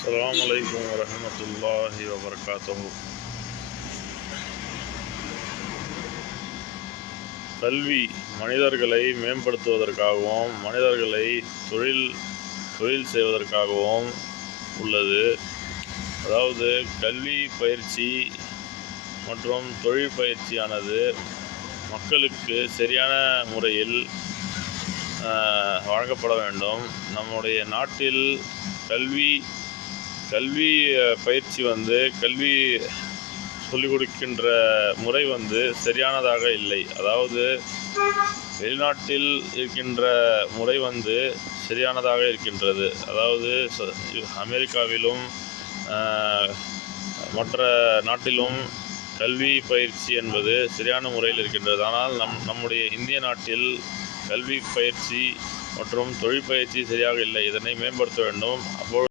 அஸ்ஸலாமு அலைக்கும் வரஹ்மத்துல்லாஹி வபரகாத்துஹு. கல்வி மனிதர்களை மேம்படுத்துவதற்காகவும் மனிதர்களை தொழில் செய்வதற்காகவும் உள்ளது. அதாவது கல்வி பயிற்சி மற்றும் தொழில் பயிற்சியானது மக்களுக்கு சரியான முறையில் வழங்கப்பட வேண்டும். நம்முடைய நாட்டில் கல்வி பயிற்சி கல்வி சொல்லிக் கொடுக்கின்ற முறை சரியானதாக இல்லை. அதாவது வெளிநாட்டில் இருக்கின்ற முறை சரியானதாக இருக்கின்றது. அதாவது அமெரிக்காவிலும் மற்ற நாட்டிலும் கல்வி பயிற்சி என்பது சரியான முறையில் இருக்கின்றது. ஆனால் நம்முடைய இந்திய நாட்டில் கல்வி பயிற்சி மற்றும் தொழில் பயிற்சி சரியாக இல்லை. இதனை மேம்படுத்த வேண்டும். அப்பொழுது